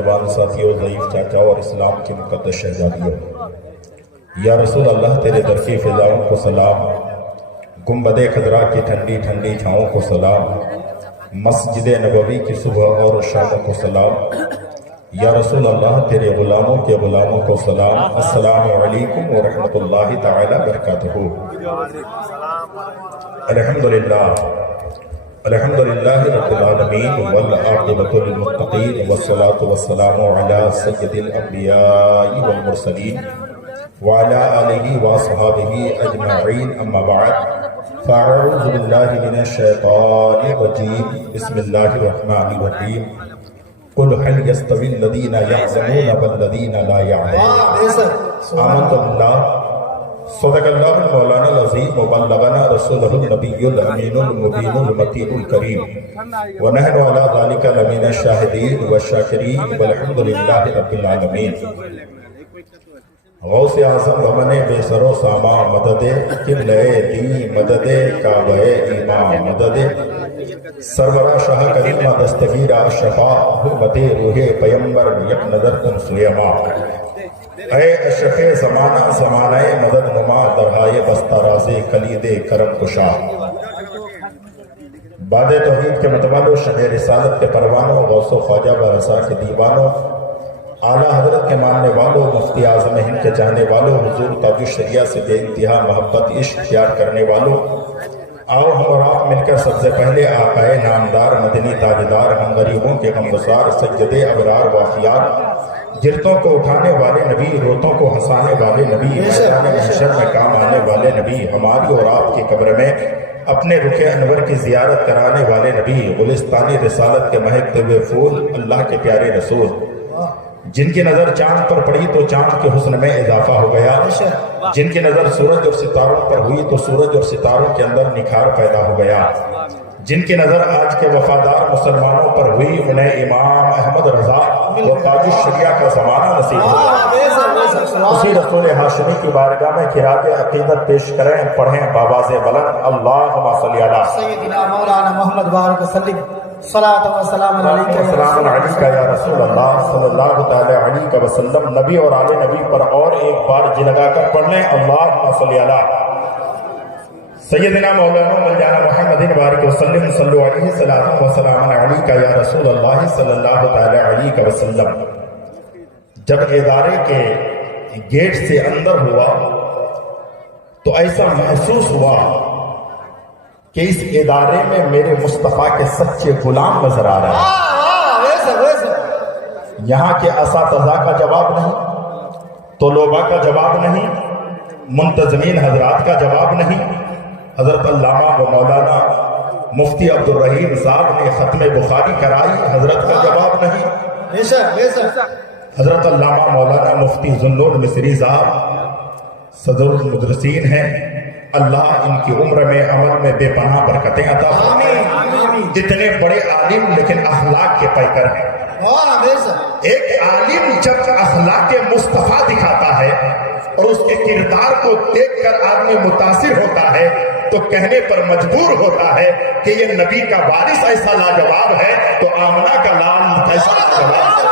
نوجوان ساتھیوں، ضعیف چاچا اور اسلام کی مقدس شہزادیوں، یا رسول اللہ تیرے در کی فضاؤں کو سلام، گنبد خضرا کی ٹھنڈی ٹھنڈی چھاؤں کو سلام، مسجد نبوی کی صبح اور شاموں کو سلام، یا رسول اللہ تیرے غلاموں کے غلاموں کو سلام۔ السلام علیکم ورحمۃ اللہ تعالی وبرکاتہ۔ الحمدللہ رب العالمین والعاقبۃ للمتقین والصلاة والسلام علی سید الانبیاء والمرسلین وعلی آلہ واصحابہ اجمعین، اما بعد فاعوذ باللہ من الشیطان الرجیم، بسم اللہ الرحمن الرحیم۔ قل هل يستوي الذين يعلمون والذين لا يعلمون، آمنت بالله صدق الله المولانا العظيم وبلغنا رسوله النبي الأمين المبين المتين الكريم ونحن على ذلك لمن الشاهدين والشاكرين والحمد لله رب العالمين۔ غوث اعظم ومن بے سر و ساما مدد قبلہ دی، مدد کعبہ ایمان، مدد سرورہ شاہ کریمہ دستگیرہ شفا، حرمت روح پیمبر یک نظر کن سلیما۔ اے اشرف زمانہ زمانہ مدد نما، درہائے بستہ راز کلید کرم کشا۔ باد توحید کے متوالو، شہ رسالت کے پروانوں، غوث و خواجہ برسا کے دیوانوں، اعلیٰ حضرت کے ماننے والوں، مفتی اعظم ہند کے چاہنے والوں، حضور تاج الشریعہ سے بے انتہا محبت عشق اختیار کرنے والوں، آؤ ہم اور آپ مل کر سب سے پہلے آقائے نامدار مدنی تاجدار، ہم غریبوں کے غمگسار سجدے ابرار واقعات، گرتوں کو اٹھانے والے نبی، روتوں کو ہنسانے والے نبی، میدان محشر میں کام آنے والے نبی، ہماری اور آپ کی قبر میں اپنے رخ انور کی زیارت کرانے والے نبی، گلستانی رسالت کے مہکتے ہوئے پھول، اللہ کے پیارے رسول، جن کی نظر چاند پر پڑی تو چاند کے حسن میں اضافہ ہو گیا، جن کی نظر سورج اور ستاروں پر ہوئی تو سورج اور ستاروں کے اندر نکھار پیدا ہو گیا، جن کی نظر آج کے وفادار مسلمانوں پر ہوئی انہیں امام احمد رضا اور تاج الشریعہ کا زمانہ نصیب ہو گیا۔ اسی رسول ہاشمی کی بارگاہ میں خراج عقیدت پیش کریں، پڑھیں بآواز بلند، اللہم صلی علی سیدنا مولانا محمد بارک وسلم، صلاۃ و سلام علیکہ یا رسول اللہ صلی اللہ تعالی علیہ وسلم۔ نبی اور آل نبی پر اور ایک بار جی لگا کر پڑھ لیں، اللہم صلی علی سیدنا مولانا مولانا محمد بارک وسلم، صلو علیہ صلاۃ و سلام علیکہ یا رسول اللہ صلی اللہ تعالی علیہ وسلم۔ جب ادارے کے گیٹ سے اندر ہوا تو ایسا محسوس ہوا کہ اس ادارے میں میرے مصطفیٰ کے سچے غلام نظر آ رہے ہیں۔ یہاں کے اساتذہ کا جواب نہیں، طلباء کا جواب نہیں، منتظمین حضرات کا جواب نہیں، حضرت علامہ و مولانا مفتی عبدالرحیم صاحب نے ختم بخاری کرائی، حضرت کا جواب نہیں، حضرت علامہ مولانا مفتی ذوالنور مصری صاحب صدر المدرسین ہیں، اللہ ان کی عمر میں عمل میں بے پناہ برکتیں عطا فرمائے۔ اتنے بڑے عالم لیکن اخلاق کے پیکر ہیں۔ ایک عالم جب اخلاق مصطفیٰ دکھاتا ہے اور اس کے کردار کو دیکھ کر آدمی متاثر ہوتا ہے تو کہنے پر مجبور ہوتا ہے کہ یہ نبی کا وارث ایسا لاجواب ہے تو آمنہ کا لال ایسا لاجواب ہے۔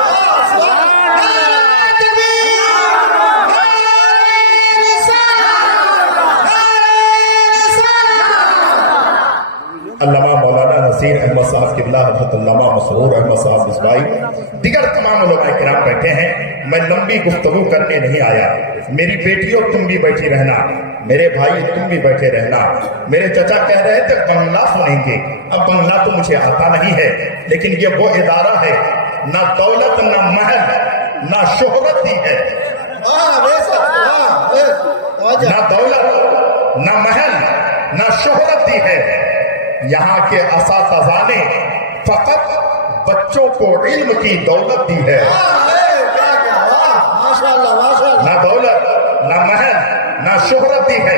علامہ مولانا نصیر احمد صاحب قبلہ، حضرت علامہ مسرور احمد صاحب مصباحی، دیگر تمام علماء کرام بیٹھے ہیں۔ میں لمبی گفتگو کرنے نہیں آیا، میری بیٹیوں تم بھی بیٹھی رہنا، میرے بھائی تم بھی بیٹھے رہنا۔ میرے چچا کہہ رہے تھے بنگلہ سنیں گے، اب بنگلہ تو مجھے آتا نہیں ہے، لیکن یہ وہ ادارہ ہے نہ دولت نہ محل نہ شہرت دی ہے، نہ دولت نہ محل نہ شہرت دی ہے، یہاں کے اساتذہ نے فقط بچوں کو علم کی دولت دی ہے، نہ دولت نہ محل نہ شہرت دی ہے،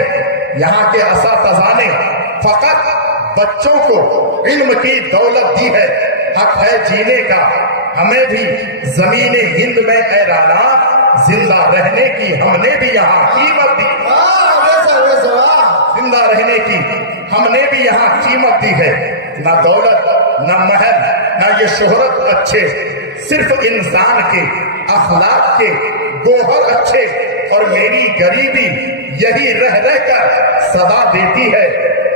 یہاں کے اساتذہ نے فقط بچوں کو علم کی دولت دی ہے۔ حق ہے جینے کا ہمیں بھی زمین ہند میں اے رانا، زندہ رہنے کی ہم نے بھی یہاں قیمت دی، زندہ رہنے کی ہم نے بھی یہاں قیمت دی ہے۔ نہ دولت نہ محل نہ یہ شہرت اچھے، صرف انسان کے اخلاق کے گوہر اچھے اور میری غریبی یہی رہ رہ کر صدا دیتی ہے،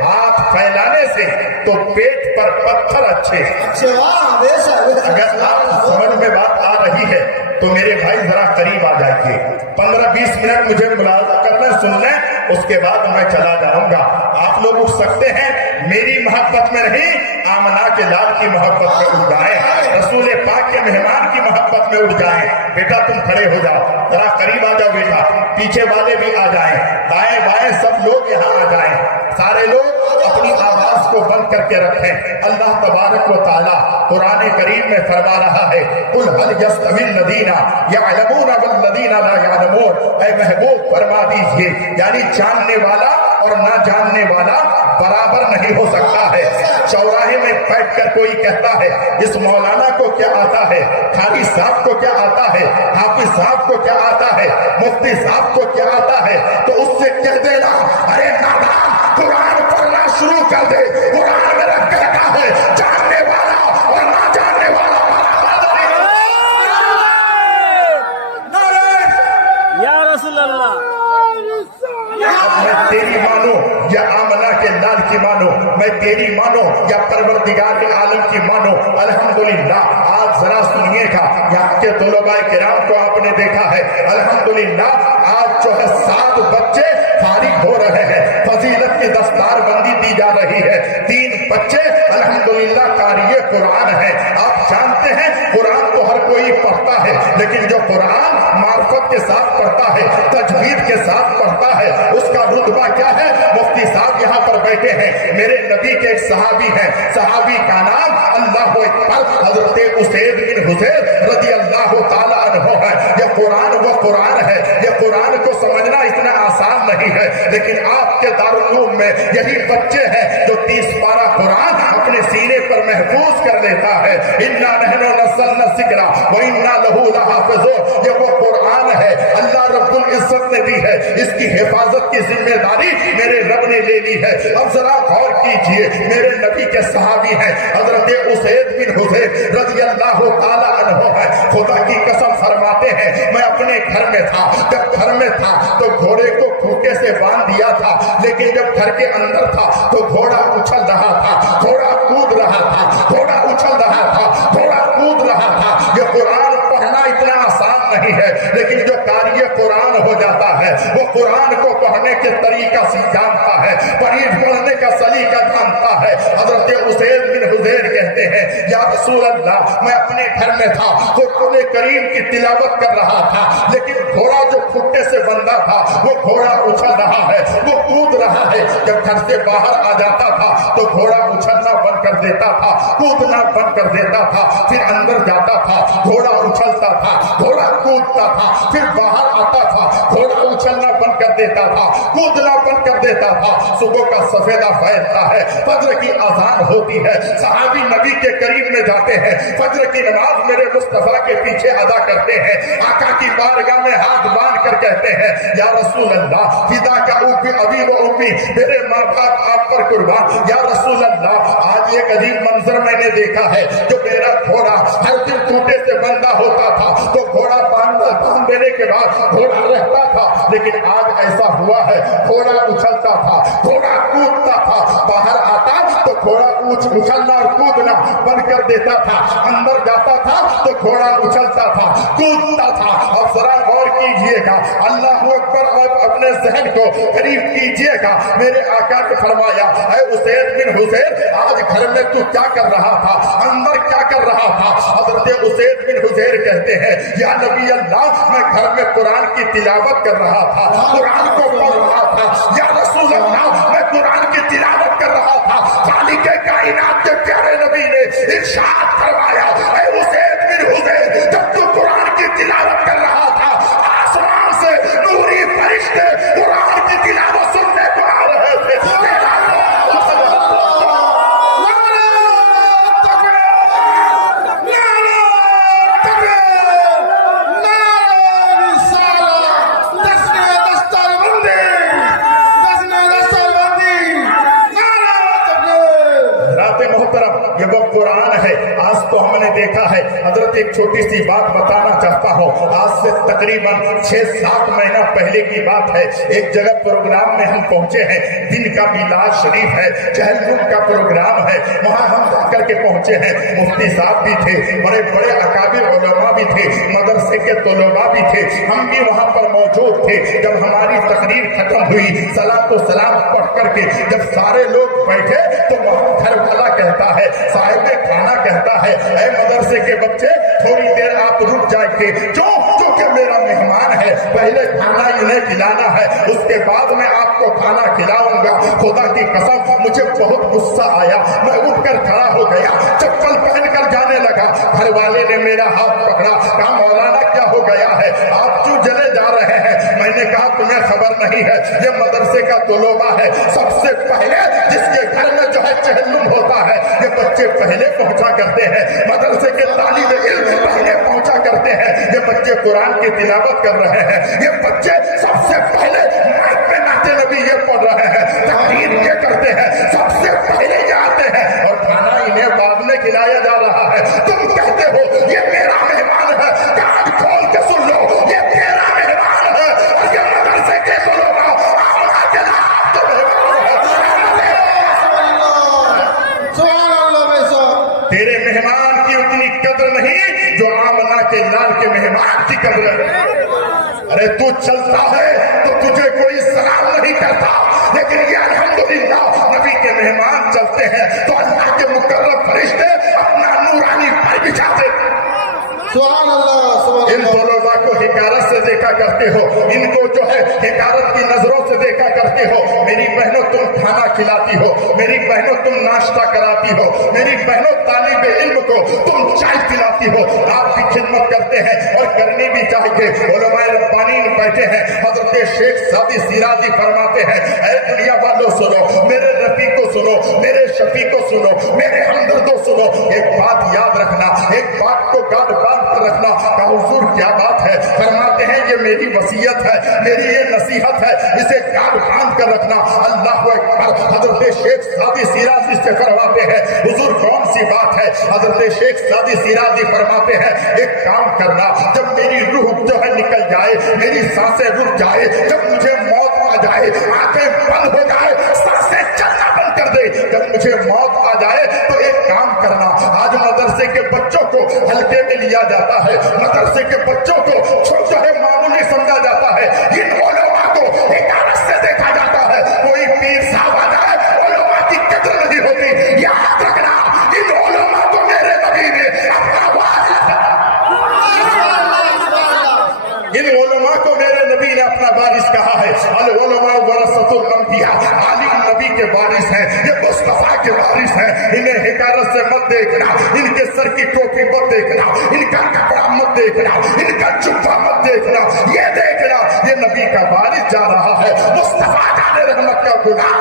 ہاتھ پھیلانے سے تو پیٹ پر پتھر اچھے۔ اگر آپ سمجھ میں بات آ رہی ہے تو میرے بھائی ذرا قریب آ جائیے، 15-20 منٹ مجھے ملاحظہ کرنا سن لیں، اس کے بعد میں چلا جاؤں گا۔ آپ لوگ اٹھ سکتے ہیں، میری محبت میں نہیں آمنہ کے لال کی محبت میں اٹھ جائیں، رسول پاک کے مہمان کی محبت میں اٹھ جائیں۔ بیٹا تم کھڑے ہو جاؤ، ذرا قریب آ جاؤ بیٹا، پیچھے والے بھی آ جائیں، دائیں بائیں سب لوگ یہاں آ جائیں، سارے لوگ اپنی آواز کو بند کر کے رکھیں۔ اللہ تبارک و تعالیٰ قرآن کریم میں فرما رہا ہے، قُلْ هَلْ يَسْتَوِي الَّذِينَ يَعْلَمُونَ وَالَّذِينَ لَا يَعْلَمُونَ، اے محبوب فرما دیجئے، یعنی جاننے والا اور نہ جاننے والا برابر نہیں ہو سکتا ہے۔ چوراہے میں بیٹھ کر کوئی کہتا ہے اس مولانا کو کیا آتا ہے، قاری صاحب کو کیا آتا ہے، حافظ صاحب کو کیا آتا ہے، مفتی صاحب کو کیا آتا ہے، تو اس سے کہہ دینا ارے نادان قرآن پڑھنا شروع کر دے، قرآن میرا کہتا ہے جاننے والا اور نہ جاننے والا یا رسول اللہ۔ میں تیری مانو یا آمنہ کے لال کی مانو، میں تیری مانو یا پروردگار عالم کی مانو۔ الحمدللہ آج ذرا سنیے گا، یہاں کے طلباء کرام کو آپ نے دیکھا ہے، الحمدللہ آج جو ہے 7 بچے فارغ ہو رہے ہیں، فضیلت کی دستار بندی دی جا رہی ہے، 3 بچے الحمدللہ قاری قرآن ہیں۔ آپ جانتے ہیں قرآن تو ہر کوئی پڑھتا ہے، لیکن جو قرآن معرفت کے ساتھ پڑھتا ہے، تجوید کے ساتھ پڑھتا ہے، اس کا رتبہ کیا ہے؟ مفتی صاحب یہاں پر بیٹھے ہیں، میرے نبی کے ایک صحابی ہیں، صحابی کا نام اللہ اکبر حضرت اسید بن حضیر رضی اللہ تعالی عنہ ہے۔ یہ قرآن وہ قرآن ہے، یہ قرآن کو سمجھنا اتنا آسان نہیں ہے، لیکن آپ کے دارالعلوم میں یہی بچے ہیں جو 30 پارہ قرآن اپنے سینے پر محفوظ کر لیتا ہے۔ انا نحن نزلنا الذکر وانا لہ لحافظون، یہ وہ قرآن ہے اللہ رب العزت نے دی ہے، اس کی حفاظت کی ذمہ داری میرے رب نے لے لی ہے۔ اب ذرا غور کیجئے، میرے نبی کے صحابی ہیں حضرت اسید بن حضیر رضی اللہ تعالی عنہ ہے، خدا کی قسم فرماتے ہیں میں اپنے گھر میں تھا، جب گھر میں تھا تو گھوڑے کو کھوٹے سے باندھ دیا تھا، لیکن جب گھر کے اندر تھا تو گھوڑا اچھل رہا تھا، گھوڑا کود رہا تھا، گھوڑا اچھل رہا تھا، گھوڑا کود رہا تھا۔ یہ قرآن پڑھنا اتنا آسان نہیں ہے، لیکن جو قاری قرآن ہو جاتا ہے وہ قرآن کو پڑھنے کے طریقہ سے جانتا ہے، پڑھنے کا سلیقہ جانتا ہے۔ حضرت اسید بن حضیر کہتے ہیں یا رسول اللہ میں اپنے گھر میں تھا، قرآن کریم کی تلاوت کر رہا تھا، لیکن گھوڑا جو کھٹے سے بندھا تھا وہ گھوڑا اچھل رہا ہے، وہ کود رہا ہے۔ جب گھر سے باہر آ جاتا تھا تو گھوڑا اچھلنا بند کر دیتا تھا، کودنا بند کر دیتا تھا، پھر اندر جاتا تھا گھوڑا اچھلتا تھا، گھوڑا کودتا تھا، پھر باہر آتا تھا گھوڑا اچھلنا بند کر دیتا تھا، کودنا بند کر دیتا تھا۔ صبح کا سفیدہ پھیلتا ہے، فجر کی اذان ہوتی ہے، صحابی نبی کے قریب میں جاتے ہیں، فجر کی نماز میرے مصطفیٰ کے پیچھے ادا کرتے ہیں، آقا کی بارگاہ میں ہاتھ باندھ کر کہتے ہیں یا رسول اللہ فدا کا ابی و امی، میرے ماں باپ آپ پر قربان۔ یا رسول اللہ آج ایک عجیب منظر میں نے دیکھا ہے، جو میرا گھوڑا ہر دن ٹوٹے سے بندھا ہوتا تھا تو گھوڑا باندھ دینے کے بعد گھوڑا رہتا تھا، لیکن آج ایسا ہوا ہے گھوڑا اچھلتا تھا، گھوڑا کودتا تھا، باہر آتا تو گھوڑا اچھلنا اور کودنا بند کر دیتا تھا، اندر جاتا تھا تو گھوڑا اچھلتا تھا، کودتا تھا۔ اب ذرا غور کیجئے گا، اللہ اکبر، آپ اپنے ذہن کو قریب کیجئے گا، میرے آقا نے فرمایا اے اسید بن حضیر آج گھر میں تو کیا کر رہا تھا، اندر کیا کر رہا تھا؟ حضرت اسید بن حضیر کہتے ہیں یا نبی اللہ میں گھر میں قرآن کی تلاوت کر رہا تھا، قرآن کو پڑھ رہا تھا۔ یا رسول اللہ میں قرآن کی تلاوت کر رہا تھا، خالق کائنات کے پیارے نبی نے ارشاد فرمایا اے اسید بن حضیر جب تو قرآن کی تلاوت کر رہا تھا آسمان سے نوری فرشتے قرآن کی تلاوت سننے کو آ رہے تھے۔ یہ وہ قرآن ہے، آج تو ہم نے دیکھا ہے حضرت हजरत एक छोटी सी बात बताना चाहता हूँ। आज से तकरीबन 6-7 महीना पहले की बात है। एक जगह प्रोग्राम में हम पहुंचे हैं, दिन का मिलाद शरीफ है, चहलुम का प्रोग्राम है, वहां हम जाकर के पहुंचे हैं। मुफ्ती साहब भी थे, बड़े बड़े अकाबिर उलमा भी थे, मदरसे के तलबा भी थे, हम भी वहां पर मौजूद थे। जब हमारी तकरीर खत्म हुई, सलात व सलाम पढ़ करके जब सारे लोग बैठे तो घर वाला कहता है, साहिब खाना कहता है, ऐ मदरसे के बच्चे थोड़ी देर आप रुक जाएंगे, जो कि मेरा मेहमान है, पहले खाना इन्हें खिलाना है, उसके बाद मैं आपको खाना खिलाऊंगा। खुदा की कसम मुझे बहुत गुस्सा आया, मैं उठकर खड़ा हो गया, चप्पल पहनकर जाने लगा। घर वाले ने मेरा हाथ पकड़ा, कहा मौलाना क्या हो गया है, आप क्यों चले जा रहे हैं? मैंने कहा तुम्हें खबर नहीं है, ये मदरसे का तलबा है, सबसे पहले जिसके घर में जो है चहलुम होता है, ये बच्चे पहले पहुंचा करते हैं, मदरसे के तालिब इल्म पहले पहुंचा करते हैं, ये बच्चे कुरान की तिलावत कर रहे हैं, ये बच्चे सबसे पहले माइक पे नाते नबी ये पढ़ रहे हैं, तकरीर ये करते हैं, सबसे पहले जाते हैं और खाना इन्हें बाद में खिलाया जा रहा है। तुम कहते हो ये मेरा मेहमान है, कान खोल के सुन लो, ये तेरा मेहमान है और ये मदरसे के तलबा आमना के नाम तो तेरे मेहमान की उतनी कदर नहीं जो आमना के लाल के मेहमान की कदर है। अरे तू चलता है तो तुझे कोई सलाम नहीं करता, लेकिन ये अल्हम्दुलिल्लाह नबी के मेहमान चलते हैं तो अल्लाह के मुकर्रम फरिश्ते अपना नूरानी पर बिछाते। सुभान अल्लाह। इन तलबा को हिकारत से देखा करते हो, इनको जो है हिकारत की नजरों से देखा करते हो। मेरी बहनों तुम खाना खिलाती हो, मेरी बहनों तुम नाश्ता कराती हो, मेरी बहनों तालिब इल्म को तुम चाय पिलाती हो, आपकी खिदमत करते हैं और करनी भी चाहिए। उलमाए रब्बानी बैठे हैं, हजरत शेख सादी सिराजी फरमाते हैं, ऐ दुनिया वालों सुनो, मेरे रफी को सुनो, मेरे शफी को सुनो, मेरे हमदर्दों सुनो, एक बात याद रखना, एक बात को गाढ़ बांध कर रखना। का हुजूर क्या बात है? फरमाते हैं ये मेरी वसीयत है, मेरी ये नसीहत है, इसे गाढ़ बांध कर रखना। अल्लाहु अकबर। हजरत शेख सादी सिराजी से फरमाते हैं, हुजूर कौन सी बात है? हजरत शेख सादी सिराजी फरमाते हैं, एक काम करना, जब मेरी रूह जो है निकल जाए, मेरी सांसें रुक जाए, जब मुझे मौत आ जाए, आंखें बंद हो जाए, सांसें चलना बंद कर दे, जब मुझे मौत आ जाए तो एक काम करना, आज मदरसे के बच्चों को हल्के में लिया जाता है, मदरसे के बच्चों को जो है मामूली समझा जाता है, इन उलमा को हिकारत से देखा जाता है। कोई पीर साहब आ जाए, उलमा की कदर नहीं होती। याद रखना, इन उलमा को मेरे नबी ने अपना वारिस, इन उलमा को मेरे नबी ने अपना वारिस कहा है। अल उलमा वरसतुल अंबिया, आलिम नबी के वारिस हैं, ये मुस्तफा के वारिस हैं। इन्हें हिकारत से मत देखना, इनके सर की टोपी मत देखना, इनका कपड़ा मत देखना, इनका जुब्बा मत देखना, ये देखना ये नबी का वारिस जा रहा है, मुस्तफा जाने रहमत का गुनाह।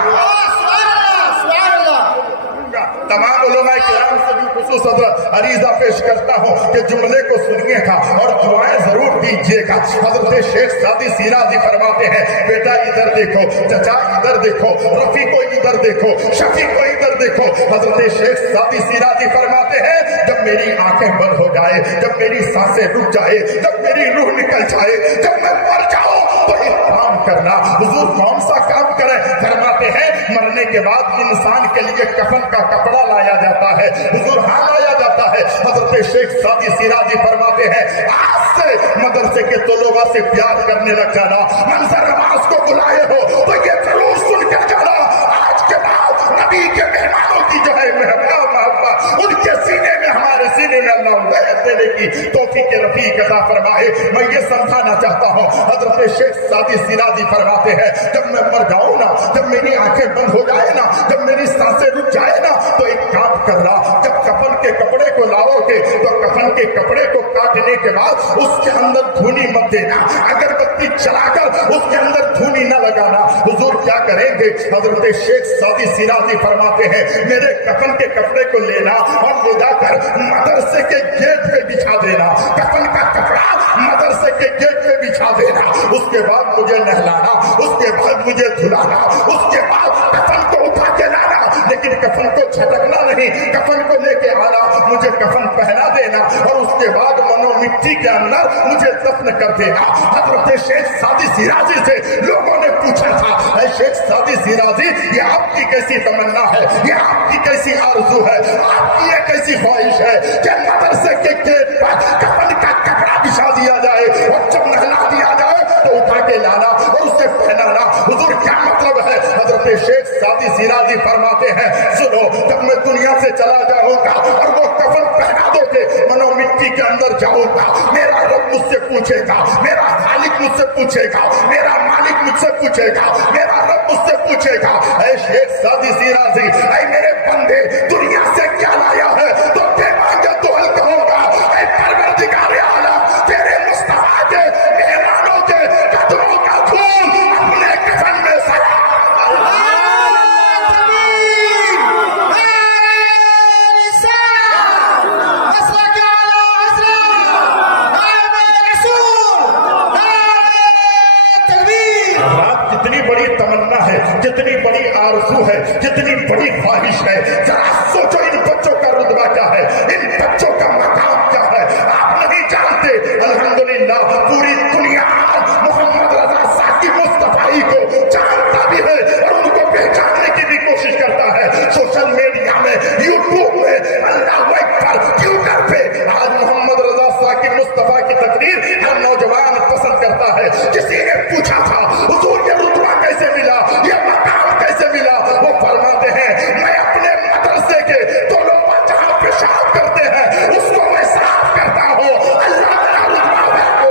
तमाम उलमा किराम से भी खुसूस अरीजा पेश करता हूँ कि जुमले को सुनिएगा और दुआएं जरूर दीजिएगा। हजरत शेख सादी सिराजी फरमाते हैं, बेटा इधर देखो, चचा इधर देखो, रफी को इधर देखो, शफी को इधर देखो। हजरत शेख सादी सिराजी फरमाते हैं, जब मेरी आंखें बंद हो जाए, जब मेरी सांसें रुक जाए, जब मेरी रूह निकल जाए, जब मैं मर जाऊं तो एक काम करना। हुजूर कौन सा काम करें? फरमाते हैं, मरने के बाद इंसान के लिए कफन का कपड़ा लाया जाता है। हुजूर हाँ लाया जाता है। हजरत शेख सादी सिराजी फरमाते हैं, आज से मदरसे के तलबा से प्यार करने लग जाना। मंजर नमाज को बुलाए हो तो ये जरूर सुनकर जाना, आज के बाद नबी के मेहमानों की जो है मोहब्बत उनके सीने में, हमारे सीने में अल्लाह देने की तौफीक रफीक अता फरमाए। मैं ये समझाना चाहता हूँ, हजरत शेख सादी सिराजी फरमाते हैं, जब मैं मर जाऊं ना, जब मेरी आंखें बंद हो जाए ना, जब मेरी सांसें रुक जाए ना, तो एक काम करना, जब कफन के कपड़े को लाओगे तो कफन के कपड़े को काटने के बाद उसके अंदर धूनी मत देना, अगरबत्ती चलाकर उसके अंदर धूनी न लगाना। हुजूर क्या करेंगे? हजरत शेख सादी सिराजी फरमाते हैं, मेरे कफन के कपड़े को लेना और ले जाकर मदरसे के गेट पे बिछा देना, कफन का कपड़ा मदरसे के गेट पे बिछा देना, उसके बाद मुझे नहलाना, उसके बाद मुझे धुलाना, उसके बाद कफन को उठा के लाना। लेकिन कफन को झटकना नहीं, कफन को लेके आना, मुझे कफन पहना देना और उसके बाद मनो मिट्टी के अंदर मुझे दफन कर देना। हजरत शेख सादी शिराजी से लोगों ने पूछा था, ऐ शेख सादी शिराजी, ये आपकी कैसी तमन्ना है, ये आपकी कैसी आरज़ू है, आपकी ये कैसी ख्वाहिश है कि मदरसे के गेट पर कफन का कपड़ा बिछा दिया जाए और जब नहला दिया जाए तो उठा के लाना और उसे पहनाना। हुजूर क्या मतलब है? हजरत शेख सादी शिराजी फरमाते हैं, सुनो, जब मैं दुनिया से चला जाऊंगा और वो कफन पहना दोगे, मनो मिट्टी के अंदर जाऊंगा, मेरा रब मुझसे पूछेगा, मेरा खालिक मुझसे पूछेगा, मेरा मालिक मुझसे पूछेगा, मेरा रब मुझसे पूछेगा, ऐ शेख सादी शिराजी, ऐ मेरे बंदे, दुनिया से क्या लाया है? तो के मांगे तो हल कहूंगा, ऐ परवरदिगार आलम, तेरे मुस्तफा के मेहमानों के कदमों का खून अपने कफन में सजा। जितनी बड़ी तमन्ना है, जितनी बड़ी आरज़ू है, जितनी बड़ी ख्वाहिश है, जरा सोचो इन बच्चों का रुतबा क्या है, इन बच्चों का मकाम क्या है, आप नहीं जानते। अल्हम्दुलिल्लाह पूरी दुनिया मोहम्मद रजा साकिब मुस्तफाई को जानता भी है और उनको पहचानने की भी कोशिश करता है। सोशल मीडिया में, यूट्यूब में, अल्लाह अकबर, ट्विटर पे आज मोहम्मद रजा साकिब मुस्तफा की तकरीर हर नौजवान पसंद करता है। किसी ने पूछा था, हुजूर ये रुतबा कैसे मिला, ये मकाम कैसे मिला? वो फरमाते हैं, मैं अपने मदरसे के दो लोग जहां पेशाब करते हैं उसको मैं साफ करता हूँ। अल्लाह मेरा रुतबा है को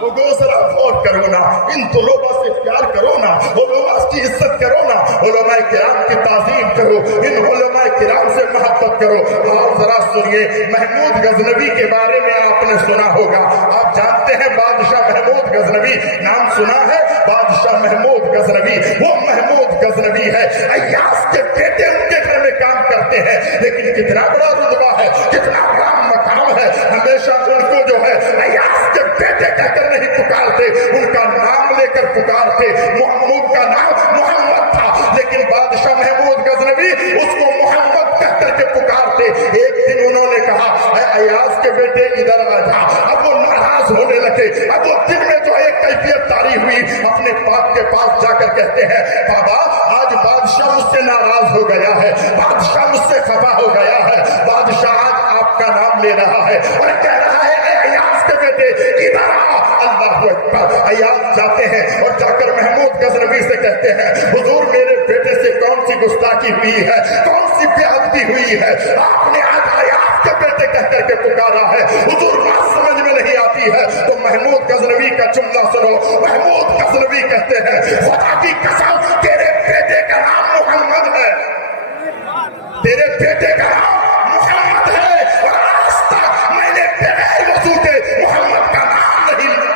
लोगों जरा गौर करो ना, इन तुलबा से प्यार करो ना, उलमा की इज्जत करो ना, उलमा किराम की ताज़ीम करो, इन उलमा किराम से मोहब्बत करो। आप जरा सुनिए, महमूद गजनवी के बारे में आपने सुना होगा। आप जानते हैं बादशाह महमूद गजनवी, नाम सुना है बादशाह महमूद गजनवी? वो महमूद गजनवी है, अय्यास के बेटे उनके घर में काम करते हैं, लेकिन कितना बड़ा रुतबा है, कितना बड़ा मकाम है। हमेशा उनको जो है अय्यास के बेटे कहकर नहीं पुकारते, उनका नाम लेकर पुकारते। महमूद का नाम मोहम्मद था, लेकिन बादशाह महमूद गजनवी उसको मोहम्मद कहकर के पुकारते। एक दिन उन्होंने कहा, अय्यास के बेटे इधर आ जा। अब वो नाराज होने लगे। अब वो दिन में जो एक कैफियत तारी हुई, अपने बाप के पास जाकर कहते हैं, बाबा आज बादशाह मुझसे नाराज हो गया है, बादशाह मुझसे खफा हो गया है, बादशाह आज आपका नाम ले रहा है और कह रहा है, अय्यास के बेटे इधर आ। अल्लाहू अकबर। अय्यास जाते हैं और जाकर महमूद गजनवी से कहते हैं, हुजूर मेरे बेटे से कौन सी गुस्ताखी हुई है, कौन सी बेअदबी हुई है, आपने आज अय्यास के बेटे कह करके पुकारा है, हुजूर बात समझ में नहीं आती है। तो महमूद गजनवी का जुमला सुनो। महमूद गजनवी कहते हैं, खुदा की कसम तेरे बेटे का नाम मोहम्मद है, तेरे बेटे का नाम मोहम्मद है और आज तक मैंने बगैर वजू के मोहम्मद का नाम नहीं लिया,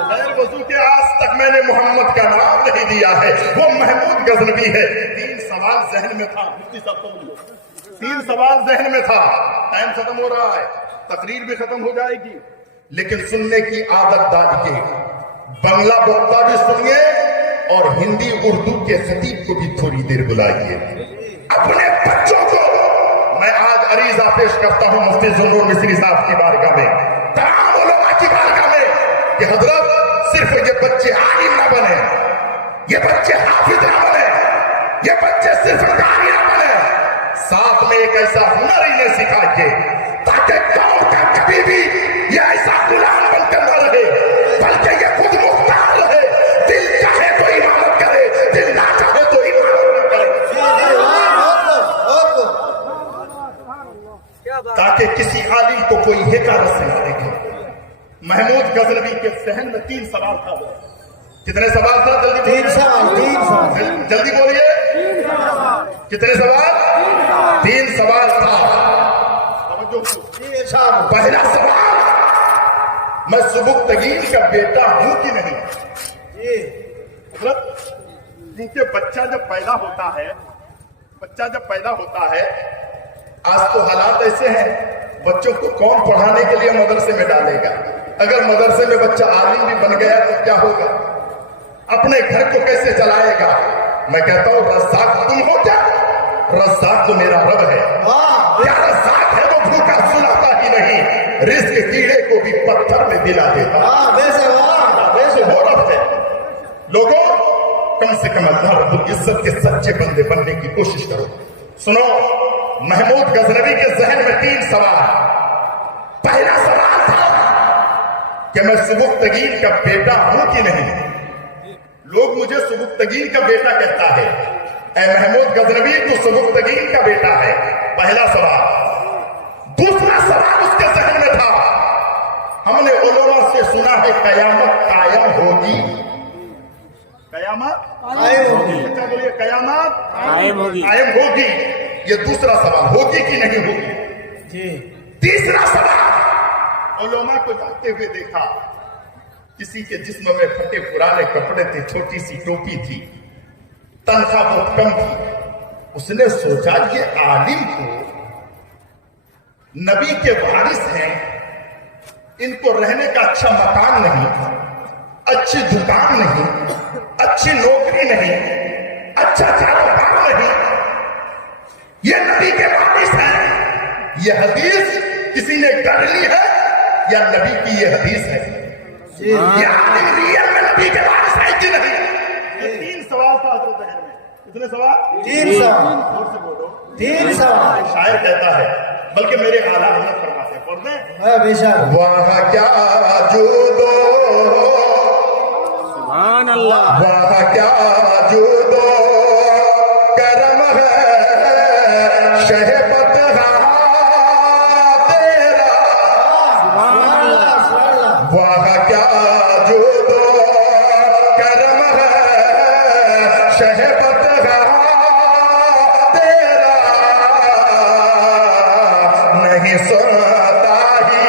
बगैर वजू के आज तक मैंने मोहम्मद का नाम नहीं दिया है। वो महमूद गजनवी है। 3 सवाल जहन में था, मुफ्ती साहब तो बोलो, 3 सवाल जहन में था। टाइम खत्म हो रहा है, तकरीर भी खत्म हो जाएगी, लेकिन सुनने की आदत डालिए। बंगला वक्ता भी सुनिए और हिंदी उर्दू के खतीब को भी थोड़ी देर बुलाइए। अपने बच्चों को मैं आज अरीजा पेश करता हूं मुफ्ती जुन्नूर मिस्री साहब की बारगाह में, तमाम उलमा की बारगाह में, कि हजरत सिर्फ ये बच्चे आलिम ना बने, ये बच्चे हाफिज ना बने, ये बच्चे सिर्फ कारी ना बने, साथ में एक ऐसा हुनर इन्हें सिखाइए ताकि कौम का कभी भी ये ऐसा गुलाम बनकर न रहे, बल्कि ये खुद मुख्तार रहे। दिल चाहे तो इबादत करे, दिल ना चाहे तो इबादत न करे, ताकि किसी आलिम को कोई हिकारत से न देखे। महमूद गजनवी के सहन में 3 सवाल था। कितने सवाल था? जल्दी 3 सवाल, जल्दी बोलिए। कितने सवाल? 3 सवाल था। पहला सवाल, मैं सुबुक्तगीन का बेटा हूं कि नहीं? मतलब क्योंकि बच्चा जब पैदा होता है, आज तो हालात ऐसे हैं, बच्चों को कौन पढ़ाने के लिए मदरसे में डालेगा? अगर मदरसे में बच्चा आलिम भी बन गया तो क्या होगा? अपने घर को कैसे चलाएगा? میں کہتا ہوں رزاق تم ہو کیا؟ رزاق تو میرا رب ہے. کیا رزاق ہے وہ بھوکا سلاتا ہی نہیں، رزق کیڑے کو بھی پتھر میں دلا دیتا. وہ رب ہے. لوگوں کم سے کم اللہ رب العزت کے سچے بندے بننے کی کوشش کرو. سنو، محمود غزنوی کے ذہن میں 3 سوال. پہلا سوال تھا کہ میں سبکتگین کا بیٹا ہوں کہ نہیں. لوگ مجھے سبکتگین کا بیٹا کہتا ہے. اے محمود غزنوی تو سبکتگین کا بیٹا ہے. پہلا سوال. دوسرا سوال اس کے ذہن میں تھا، ہم نے علماء سے سنا ہے قیامت قائم ہوگی. قیامت قائم ہوگی. کیا بولیے؟ قیامت قائم ہوگی. قائم ہوگی. یہ دوسرا سوال، ہوگی کہ نہیں ہوگی. جی. تیسرا سوال، علماء کو جاتے ہوئے دیکھا، کسی کے جسم میں پھٹے پرانے کپڑے تھے، چھوٹی سی ٹوپی تھی، تنخواہ بہت کم تھی. اس نے سوچا یہ عالم کو نبی کے وارث ہیں، ان کو رہنے کا اچھا مکان نہیں، اچھی دکان نہیں، اچھی نوکری نہیں، اچھا کاروبار نہیں، یہ نبی کے وارث ہیں. یہ حدیث کسی نے گڑھ لی ہے یا نبی کی یہ حدیث ہے؟ یہ عالم ریئل میں نبی کے وارث ہے کہ نہیں؟ یہ 3 سوال تھا حضرت ذہن میں. کتنے سوال؟ 3 سوال. زور سے بولو. 3 سوال. شاعر کہتا ہے، بلکہ میرے اعلیٰ حضرت فرماتے ہیں، پڑھ دیں. بے شک. وہاں کیا جودو، سبحان اللہ. وہاں کیا جودو کرم ہے، شہبت تیرا. سبحان اللہ. وہاں کیا جودو کرم ہے، شہبت تیرا. نہیں سنتا ہی،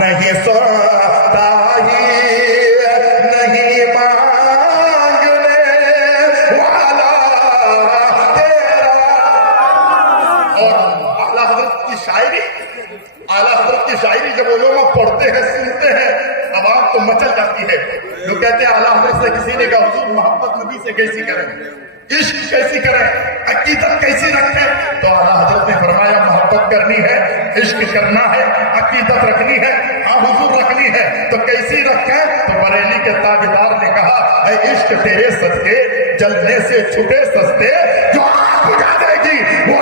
نہیں سنتا ہی، نہیں مانگنے والا تیرا. اور اعلیٰ حضرت کی شاعری، اعلیٰ حضرت کی شاعری جب وہ لوگ پڑھتے ہیں سنتے ہیں، عوام تو مچل جاتی ہے. لوگ کہتے ہیں اعلیٰ حضرت سے کسی نے کہا حضور محبت نبی سے کیسی کریں، عشق کیسی کریں، عقیدت کیسی رکھیں؟ تو اعلیٰ حضرت نے فرمایا محبت کرنی ہے، عشق کرنا ہے، عقیدت رکھنی ہے. ہاں حضور رکھنی ہے تو کیسی رکھیں؟ تو بریلی کے تاجدار نے کہا اے عشق تیرے صدقے جلنے سے چھٹے سستے، جو آگ بجھا دے گی وہ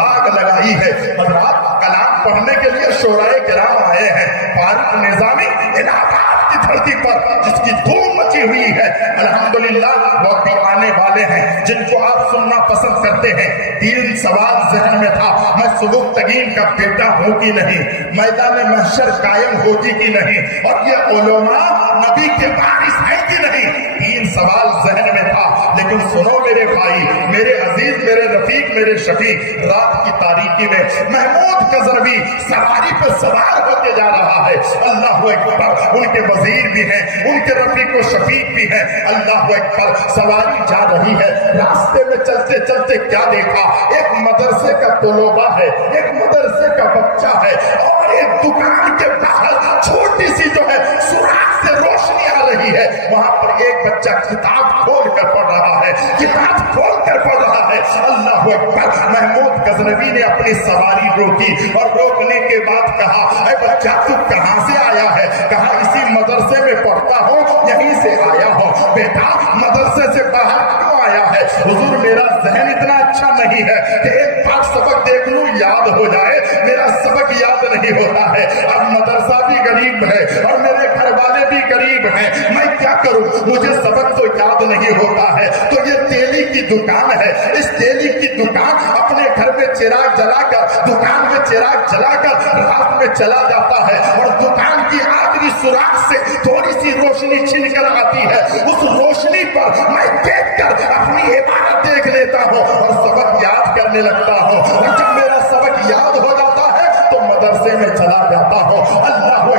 آگ لگائی ہے. حضرات کلام پڑھنے کے لیے شورائے کرام آئے ہیں. فاروق نظامی الہ آباد کی دھرتی پر جس کی دھوم مچی ہوئی ہے، الحمدللہ وہ بھی آنے والے ہیں جن کو آپ سننا پسند کرتے ہیں. 3 سوال ذہن میں تھا، میں سبکتگین کا بیٹا ہوں کہ نہیں، میدان محشر قائم ہوگی کہ نہیں، اور یہ علماء نبی کے وارث ہیں کہ نہیں. 3 سوال ذہن میں تھا. لیکن سنو میرے بھائی، میرے عزیز، میرے رفیق، میرے شفیق، رات کی تاریکی میں محمود غزنوی سواری پہ سوار ہو کے جا رہا ہے. اللہ اکبر. ان کے وزیر بھی ہیں، ان کے رفیق و شفیق بھی ہیں. اللہ اکبر. سواری جا رہی ہے. راستے میں چلتے چلتے کیا دیکھا؟ ایک مدرسے کا طلبہ ہے، ایک مدرسے کا بچہ ہے، اور ایک دکان کے باہر چھوٹی سی جو ہے سوراخ سے روشنی آ رہی ہے. وہاں پر ایک بچہ کتاب کھول کر پڑھ رہا ہے، کتاب کھول کر پڑھ رہا ہے. اللہ اکبر. محمود غزنوی نے اپنی سواری روکی اور روکنے کے بعد کہا اے بچہ تو کہاں سے آیا ہے؟ کہا اسی مدرسے میں پڑھتا ہوں، یہیں سے آیا ہوں. بیٹا مدرسے سے باہر کیوں آیا ہے؟ حضور میرا ذہن اتنا اچھا نہیں ہے کہ ایک بار سبق دیکھ لوں یاد ہو جائے، میرا سبق یاد نہیں ہوتا ہے. اب مدرسہ بھی غریب ہے اور میرے گھر والے بھی غریب ہیں، میں کیا کروں؟ مجھے سبق تو یاد نہیں ہوتا ہے. تو یہ تیلی کی دکان ہے، اس تیلی کی دکان اپنے گھر میں چراغ جلا کر، دکان میں چراغ جلا کر رات میں چلا جاتا ہے، اور دکان کی آخری سوراخ سے تھوڑی سی روشنی چھن کر آتی ہے. اس روشنی پر میں دیکھ کر اپنی عبادت دیکھ لیتا ہوں اور سبق یاد کرنے لگتا ہوں. اور جب میرا سبق یاد ہو جاتا ہے تو مدرسہ मदरसे में चला जाता हो। अल्लाह अकबर।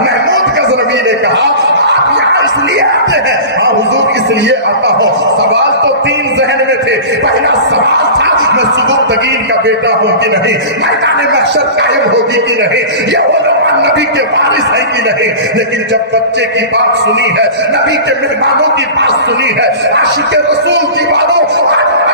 महमूद गजनवी ने कहा आप यहाँ इसलिए आते हैं? हाँ हुजूर इसलिए आता हो। सवाल तो तीन जहन में थे। पहला सवाल था मैं सुबुक्तगीन का बेटा हूँ कि नहीं, मैदान महशर कायम होगी कि नहीं, ये उलमा नबी के वारिस है कि नहीं। लेकिन जब बच्चे की बात सुनी है, नबी के मेहमानों की बात सुनी है, आशिक रसूल की बातों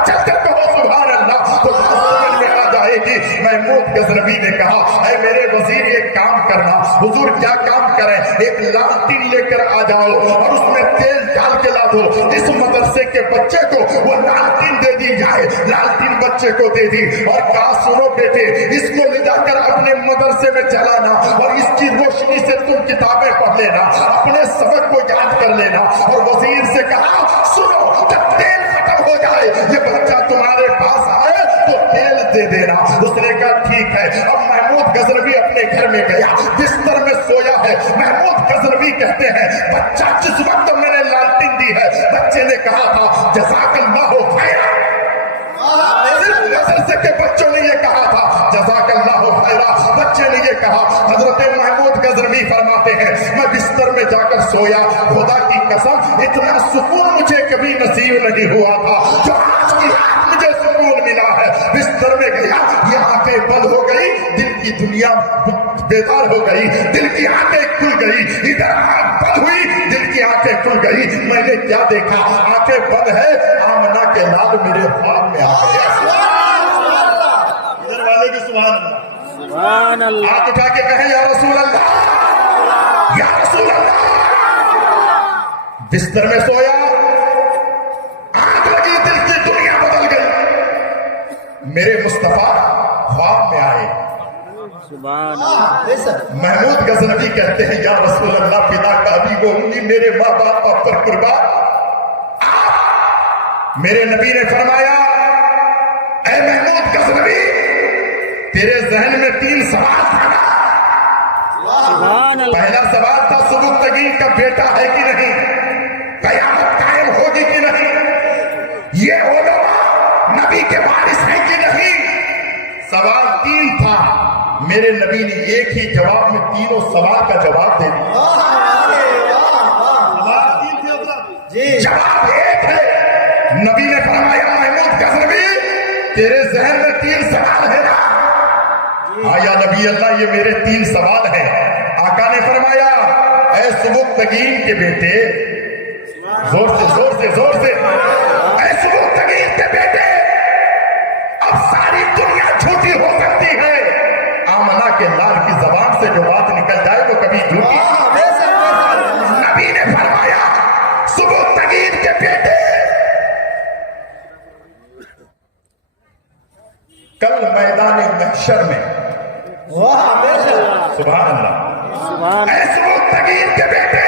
चल कर कहो सुभान अल्लाह, तो समझ में आ जाएगी। महमूद गजनवी ने कहा ऐ मेरे वजीर एक काम करना। हुजूर क्या काम करें? एक लालटीन लेकर आ जाओ और उसमें तेल डाल के ला दो। इस मदरसे के बच्चे को वो लालटीन दे दी जाए। लालटीन बच्चे को दे दी और कहा सुनो बेटे, इसको ले जाकर अपने मदरसे में चलाना और इसकी रोशनी से तुम किताबें पढ़ लेना, अपने सबक को याद कर लेना। और वजीर से कहा सुनो, जब तेल खत्म हो जाए, ये बच्चा तुम्हारे पास आए तो तेल दे देना। उसने कहा ठीक है। अब महमूद गजनवी अपने घर में गया, बिस्तर में सोया है। महमूद गजनवी कहते हैं बच्चा जिस वक्त मैंने लालटीन दी है, बच्चे ने कहा था जज़ाकल्लाहु खैरा। सिर्फ मदरसे के बच्चों ने ये कहा था जज़ाकल्लाहु खैरा। बच्चे ने ये कहा। हजरत महमूद गजनवी फरमाते हैं मैं बिस्तर में जाकर सोया, खुदा की कसम इतना सुकून मुझे कभी नसीब नहीं हुआ था जो आज की रात मुझे सुकून मिला है। बिस्तर में गया, ये आंखें बंद हो गई, दिल की दुनिया बेदार हो गई, दिल की आंखें खुल गई। इधर आंख बंद हुई, दिल की आंखें खुल गई। मैंने क्या देखा? आंखें बंद है, आमना के लाल मेरे ख्वाब में आ गए। इधर वाले की सुभान अल्लाह। सुभान अल्लाह। हाथ उठा के कहें या रसूल अल्लाह, या रसूल अल्लाह। बिस्तर में सोया, आंख लगी, दिल की दुनिया बदल गई। मेरे मुस्तफा ख्वाब में आए। सुभान अल्लाह। महमूद गजनवी कहते हैं या रसूल अल्लाह, पिता का भी वो उंगली मेरे माँ बाप पर कुर्बान। मेरे नबी ने फरमाया ऐ महमूद गजनवी, तेरे जहन में तीन सवाल था ना? सुभान अल्लाह। पहला सवाल था सुबुक्तगीन का बेटा है कि नहीं, कयामत कायम होगी कि नहीं, ये उलमा नबी के वारिस है कि नहीं। सवाल तीन था। मेरे नबी ने एक ही जवाब में तीनों सवाल का जवाब दे दिया। सवाल तीन थे, जवाब एक है। नबी ने फरमाया महमूद गजनवी, तेरे जहन में तीन सवाल है ना? आया नबी अल्लाह, ये मेरे तीन सवाल हैं। आका ने फरमाया ऐ सुबुक्तगीन के बेटे, जोर से जोर से जोर से, ऐ सुबुक्तगीन के बेटे, अब सारी दुनिया झूठी हो सकती है, आमना के लाल की जबान से जो बात निकल जाए वो कभी झूठी। नबी ने फरमाया सुबुक्तगीन के बेटे, कल मैदान महशर में सुभान अल्लाह, ऐ सुबुक्तगीन के बेटे,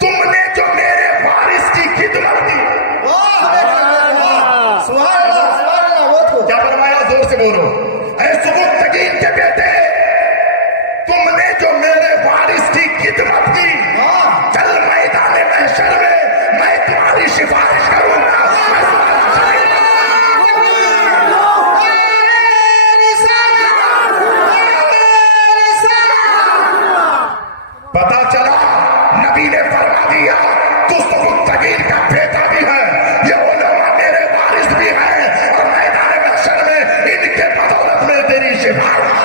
तुमने जो मेरे वारिस की खिदमत की, क्या फरमाया? जोर से बोलो। ऐ सुबुक्तगीन के बेटे, तुमने जो मेरे वारिस की खिदमत की, कल मैदान महशर में मैं तुम्हारी सिफारिश करूंगा। पता चला नबी ने फरमा दिया तू सुबुक्तगीन का बेटा भी है, ये उलमा मेरे वारिस भी है, और मैदान महशर में इनके बदौलत में तेरी सिफारिश,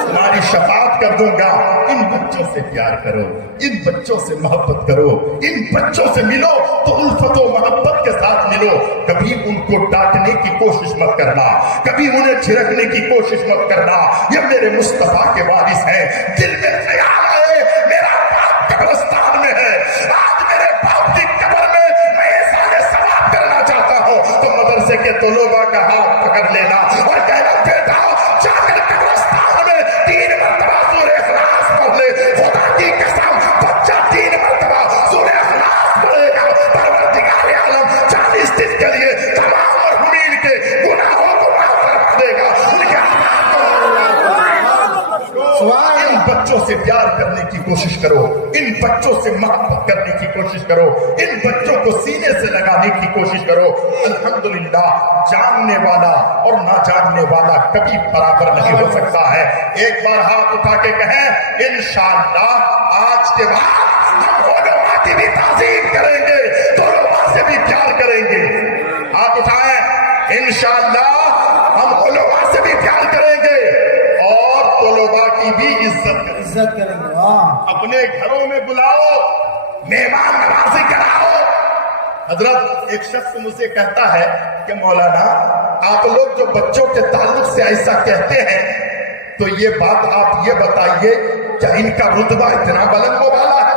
तुम्हारी शफाअत कर दूंगा। इन बच्चों से प्यार करो, इन बच्चों से मोहब्बत करो, इन बच्चों से मिलो तो उल्फत और मोहब्बत के साथ मिलो। कभी उनको डांटने की कोशिश मत करना, कभी उन्हें छिड़कने की कोशिश मत करना। ये मेरे मुस्तफा के वारिस हैं। दिल में ख्याल आए मेरा बाप कब्रिस्तान में है, आज मेरे बाप की कब्र में मैं ये सारे सवाल करना चाहता हूँ, तो मदरसे के तलबा का हाथ पकड़ लेना और कहना बेटा जाकर कब्रिस्तान में 3 मरतबा सूरह इखलास पढ़ ले। खुदा की कसम बच्चा 3 मरतबा सूरह इखलास पढ़ेगा, परवरदिगार आलम 40 दिन के लिए तमाम और हमील के गुनाहों को माफ कर देगा। उनके इन बच्चों बच्चों से प्यार करने की कोशिश करो, इन बच्चों से मोहब्बत करने की कोशिश करो, इन बच्चों को सीने से लगाने की कोशिश करो। अल्हम्दुलिल्लाह, जानने वाला और ना जानने वाला कभी बराबर नहीं हो सकता है। एक बार हाथ उठा के कहें, इंशाअल्लाह आज के बाद हम उलमा की भी ताज़ीम करेंगे, उलमा से भी प्यार करेंगे। हाथ उठाएं, इंशाअल्लाह हम उलमा से भी प्यार करेंगे और तलबा की भी इज्जत करेंगे। वाह, अपने घरों में बुलाओ, मेहमान नवाजी कराओ। हजरत, एक शख्स मुझसे कहता है कि मौलाना, आप लोग जो बच्चों के ताल्लुक से ऐसा कहते हैं, तो ये बात आप ये बताइए, क्या इनका रुतबा इतना बुलंद वो वाला है?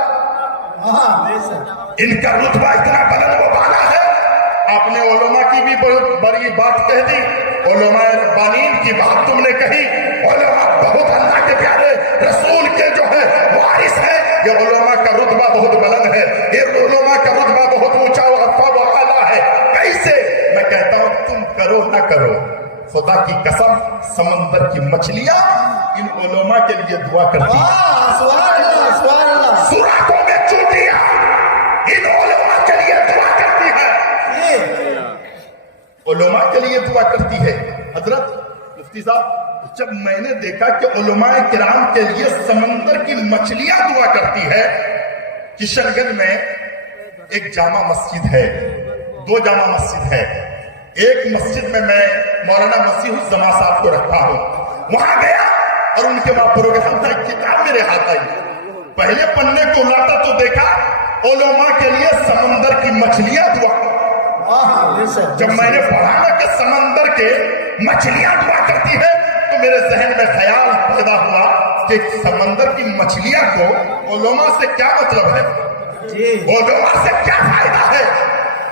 इनका रुतबा इतना बुलंद वो वाला है? आपने उलमा की भी बहुत बड़ी बात कह दी, उलमा रब्बानीन की बात तुमने कही। उलमा बहुत अल्लाह के प्यारे रसूल के जो है वारिस है। ये उलमा का रुतबा बहुत बुलंद है, ये उलमा का रुतबा बहुत ऊंचा और आला है। कैसे? मैं कहता हूं, तुम करो ना करो, खुदा की कसम, समंदर की मछलियां इन उलमा के लिए दुआ करती हैं। सुराखों में चूटियां इन उलमा के लिए दुआ करती है, उलमा के लिए दुआ करती है। हजरत मुफ्ती साहब, जब मैंने देखा कि उलमा किराम के लिए समंदर की मछलियां दुआ करती है, किशनगंज में एक जामा मस्जिद है, 2 जामा मस्जिद है। एक मस्जिद में मैं मौलाना मसीहुज्जमा साहब को रखा हूं, वहां गया और उनके वहां प्रोग्राम था, किताब मेरे हाथ आई। पहले पन्ने को उलाटा तो देखा उलमा के लिए समंदर की मछलियां दुआ। जब मैंने पढ़ा ना कि समंदर के मछलियां दुआ करती है, तो मेरे जहन में ख्याल पैदा हुआ कि समंदर की मछलियां को उलमा से क्या मतलब है, उलमा से क्या फायदा है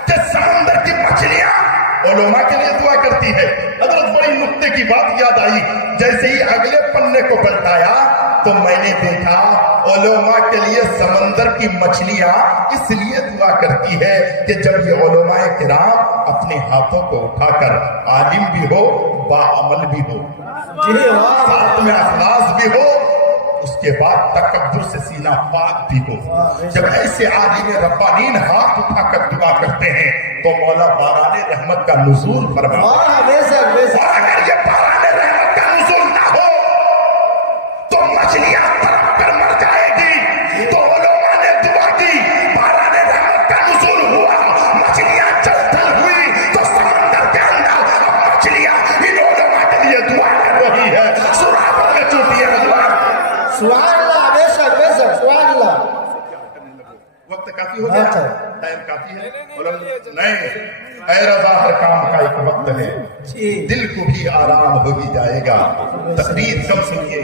कि समंदर की मछलियां उलमा के लिए दुआ करती है। हजरत, बड़ी नुक्ते की बात याद आई। जैसे ही अगले पन्ने को पलटाया तो मैंने देखा उलमा के लिए समंदर की मछलियां इसलिए दुआ करती है कि जब ये उलमा किराम अपने हाथों को उठाकर आलिम भी हो, बाअमल भी हो, साथ में अखलास भी हो, उसके बाद तकब्बुर से सीना पाक भी हो, जब ऐसे आलिम रब्बानीन हाथ उठाकर दुआ करते हैं तो मौला बाराने रहमत का नुज़ूल फरमाता है। अगर ये बाराने रहमत का नुज़ूल ना हो तो मछलियां तड़प कर मर जाएगी। तो उलमा ने दुआ की, बाराने रहमत का नुज़ूल हुआ, मछलियां चलचल हुई, तो समंदर के अंदर मछलियां इन उलमा के लिए दुआ कर रही है। सुराखों में चूटियां वक्त काफी हो गया, टाइम काफी है। नहीं, ऐ रज़ा, हर काम का एक वक्त है, दिल को भी आराम हो ही जाएगा। तकरीर कम सुनिए,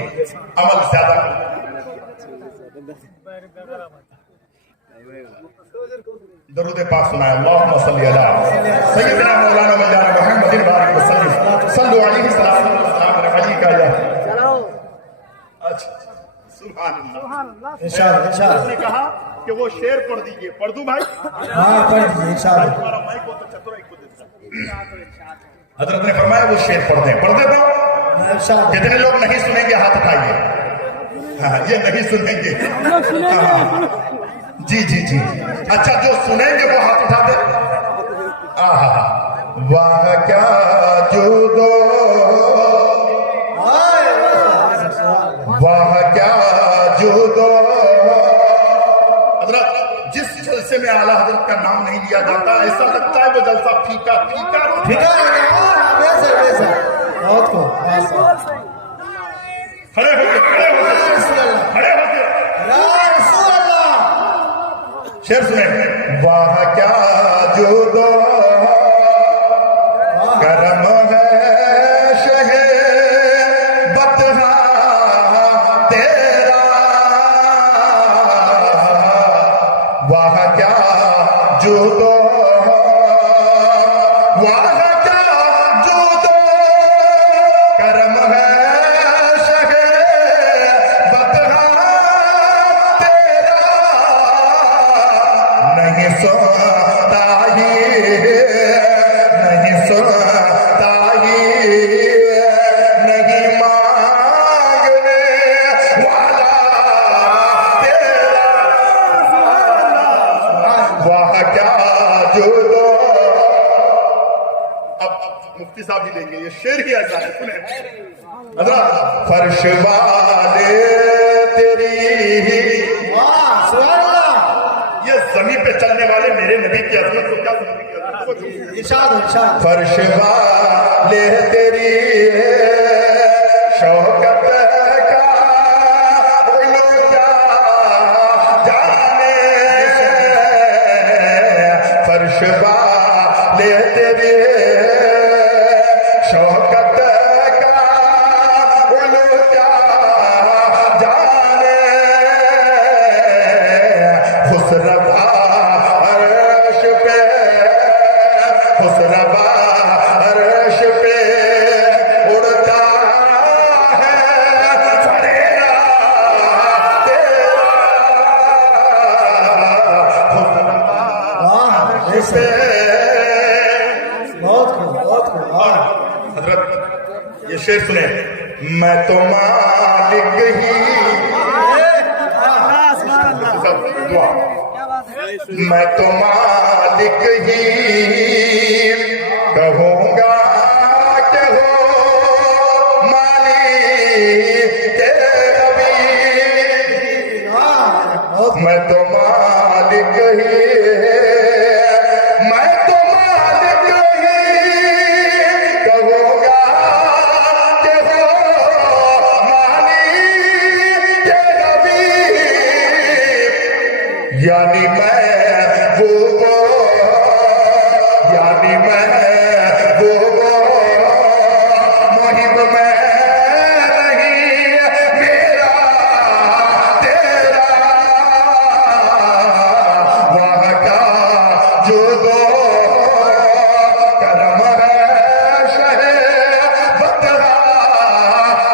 अमल ज्यादा। दरूद पाक सुनाए, अल्लाहुम्मा सल्ली अला सय्यिदना मौलाना मौलाना मुहम्मदिन बारिक वसल्लम सल्लु अलैहि वसल्लम अलैका या। अच्छा, सुभान अल्लाह। इंशाअल्लाह ने कहा कि वो शेर पढ़ दीजिए। पढ़ दूं भाई? हाँ, पढ़ दीजिए इंशाअल्लाह। तुम्हारा माइक हो तो चतुराई को देता। हजरत ने फरमाया वो शेर पढ़ दें। पढ़ देता हूं। कितने लोग नहीं सुनेंगे हाथ उठाइए। हाँ, ये नहीं सुनेंगे। जी जी जी, अच्छा, जो सुनेंगे वो हाथ उठा दे। वाह क्या जुदो, वाह क्या जुदो। हजरत, जिस जलसे में आला हजरत का नाम नहीं लिया जाता, ऐसा लगता है वो जलसा फीका फीका फीका। खड़े होके खड़े होके खड़े होके शेर सुने। वाह क्या जुदो करम है शहे बतहा तेरा, वाह क्या जुदो, वाह क्या जुदो करम है शहे बतहा तेरा, नहीं सोता ही مفتی صاحب جی دیں گے، یہ شعر ہی ایسا ہے، سنیں حضرات۔ فرش والے تیری واہ سبحان اللہ، یہ زمین پہ چلنے والے میرے نبی کی عظمت کو کیا سمجھیں گے؟ ارشاد ارشاد، فرش والے تیری شوکت کا علم کیا جانے، فرش والے تیری شوکت کا علم کیا جانے، خسروا عرش پہ، خسروا عرش پہ اڑتا ہے فریا تیرا، خسروا واہ عرش پہ۔ بہت خوب بہت خوب، اور حضرت یہ شعر سنیں، میں تو مالک ہی، دعا، میں تو مالک ہی کہوں گا کہ ہو مالک نبی، میں تو مالک ہی، میں تو مالک ہی کہوں گا کہ ہو مالک نبی، یعنی میں وہ محب میں نہیں میرا تیرا، وہاں کا جو دو کرم ہے شہ بتہا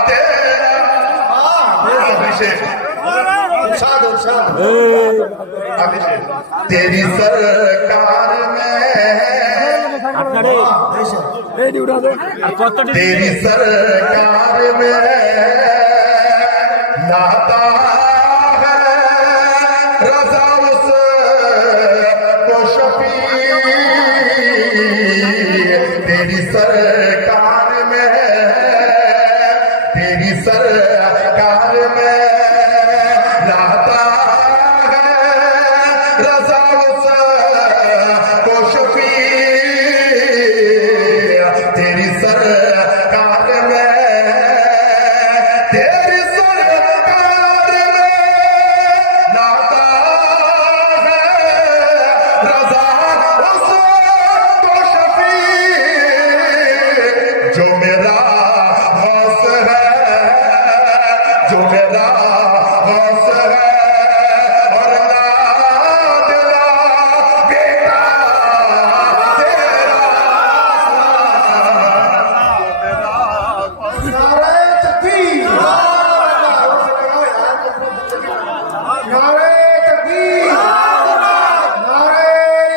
تیرا۔ ارشاد ارشاد، تیری سرکار میں، تیری سرکار میں لاتا ہے رضا اس کو شفیع، تیری سرکار میں، تیری سرکار میں لاتا ہے رضا اس کو شفیع، تیری سرکار میں، تیری سرکار میں لاتا ہے رضا اس کو شفیع، جو میرا غوث ہے، جو میرا غوث ہے، اور لا دلا بیٹا تیرا، نعرہ تکبیر، نعرہ تکبیر، نعرہ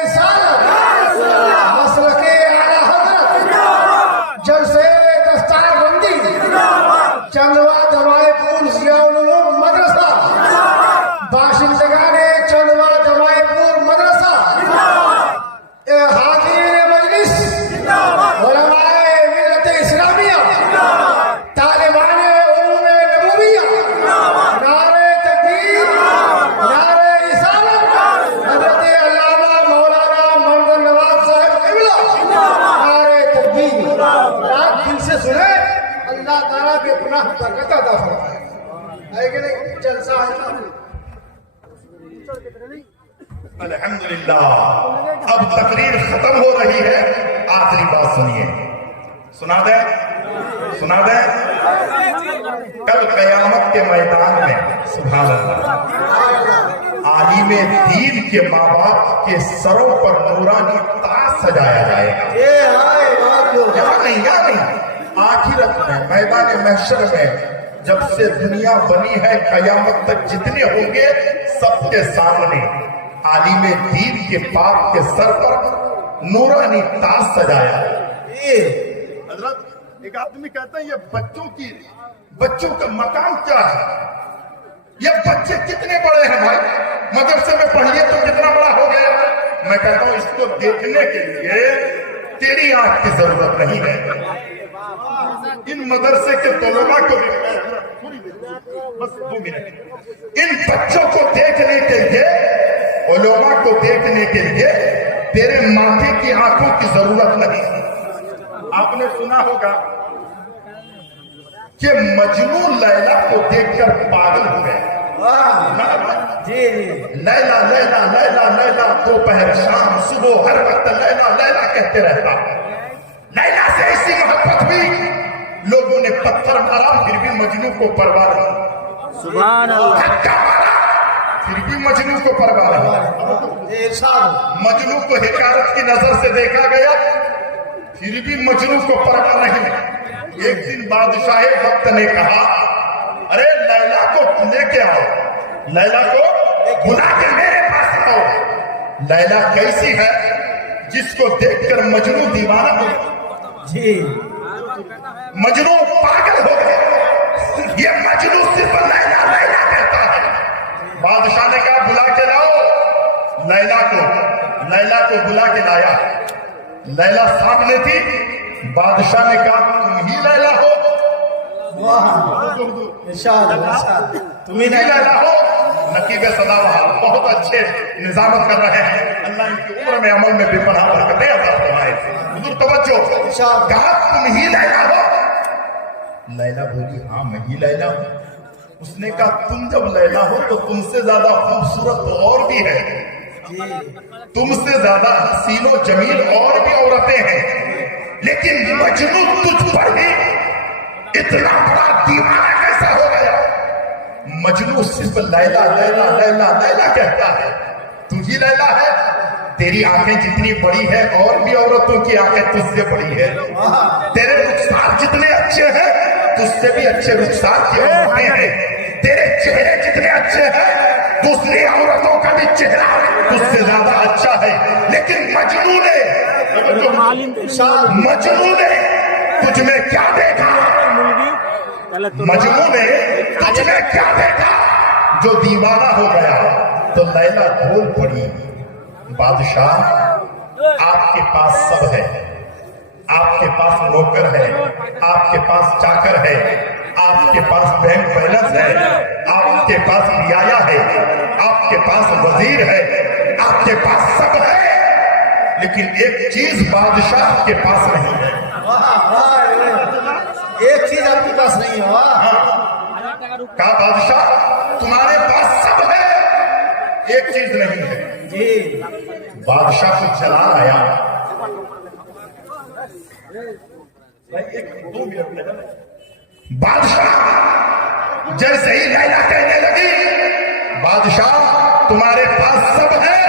رسالت، مسلک اعلیٰ حضرت، جلسے دستار بندی، چندوا دمائے پور ضیاء العلوم مدرسہ، باشندگان چندوا دمائے پور مدرسہ، حاضرین مجلس، علماء ملت اسلامیہ، طالبان علوم نبویہ، نعرہ تکبیر، نعرہ رسالت، حضرت علامہ مولانا محمد نواز صاحب قبلہ، نعرہ تکبیر۔ رات دل سے سنیں، اللہ تعالیٰ کے پناہ برکت عطا فرمائے، ہے کہ نہیں؟ جلسہ ہے نا؟ الحمدللہ، اب تقریر ختم ہو رہی ہے، آخری بات سنیے، سنا دیں، سنا دیں۔ کل قیامت کے میدان میں سبحان اللہ عالم دین کے ماں باپ کے سروں پر نورانی تاج سجایا جائے گا، یہاں نہیں، یہاں نہیں، آخرت میں میدان محشر میں جب سے دنیا بنی ہے قیامت تک جتنے ہوں گے سب کے سامنے عالم دین کے باپ کے سر پر نورانی تاج سجایا۔ حضرت ایک آدمی کہتا ہے یہ بچوں کا مقام کیا ہے؟ یہ بچے کتنے بڑے ہیں بھائی؟ مدرسے میں پڑھیے تو کتنا بڑا ہو گیا؟ میں کہتا ہوں اس کو دیکھنے کے لیے तेरी आंख की जरूरत नहीं है। इन मदरसे के तलबा को बस 2 मिनट, इन बच्चों को देखने के लिए, उलमा को देखने के लिए तेरे माथे की आंखों की जरूरत नहीं। आपने सुना होगा कि मजनू लैला को देखकर पागल हो गए। जी लैला लैला लैला लैला, दोपहर शाम सुबह हर वक्त लैला लैला कहते रहता। लैला से ऐसी मोहब्बत हुई, लोगों ने पत्थर मारा फिर भी मजनू को परवाह नहीं। सुभान अल्लाह। धक्का मारा फिर भी मजनू को परवाह नहीं। मजनू को हिकारत की नजर से देखा गया, फिर भी मजनू को परवाह नहीं। एक दिन बादशाह वक्त ने कहा, अरे लैला को लेके आओ, लैला को बुला के मेरे पास आओ। लैला कैसी है जिसको देखकर मजनू दीवाना हो गया, जी मजनू पागल हो गया। ये मजनू सिर्फ लैला लैला कहता है। बादशाह ने कहा बुला के लाओ लैला को बुला के लाया। लैला सामने थी। बादशाह ने कहा तुम ही लैला हो? तुम ही लैला हो? नकीब सदाबहार बहुत अच्छे निजामत कर रहे हैं। अल्लाह इनकी उम्र में अमल में बेपनाह बरकतें अता फरमाए। हुजूर तवज्जो, कहा तुम ही लैला हो? लैला बोली हाँ मैं ही लैला हूं। उसने कहा तुम जब लैला हो तो तुमसे ज्यादा खूबसूरत तो और भी है, तुमसे ज्यादा हसीनो जमील और भी औरतें हैं, लेकिन मजनू तुझ पर ही इतना बड़ा दीवाना कैसा हो गया? मजनू सिर्फ लैला लैला लैला लैला कहता है। तू ही लैला है? तेरी आंखें जितनी बड़ी है और भी औरतों की आंखें तुझसे बड़ी है। तेरे रुखसार जितने अच्छे हैं तुझसे भी अच्छे रुखसार की औरतें हैं। तेरे चेहरे जितने अच्छे हैं दूसरी औरतों का भी चेहरा तुझसे ज्यादा अच्छा है, लेकिन मजनू ने तुझ में क्या देखा? मजनू ने तुझ में क्या देखा जो दीवाना हो गया? तो लैला बोल पड़ी, बादशाह आपके पास सब है, आपके पास नौकर है, आपके पास चाकर है, आपके पास बैंक बैलेंस है, आपके पास रियाया है, आपके पास वजीर है, आपके पास सब है, लेकिन एक चीज बादशाह के पास नहीं है। एक चीज आपके पास नहीं है। कहा बादशाह तुम्हारे पास सब है, एक चीज नहीं है। जी बादशाह को चला आया। बादशाह जैसे ही लैला कहने लगी, बादशाह तुम्हारे पास सब है,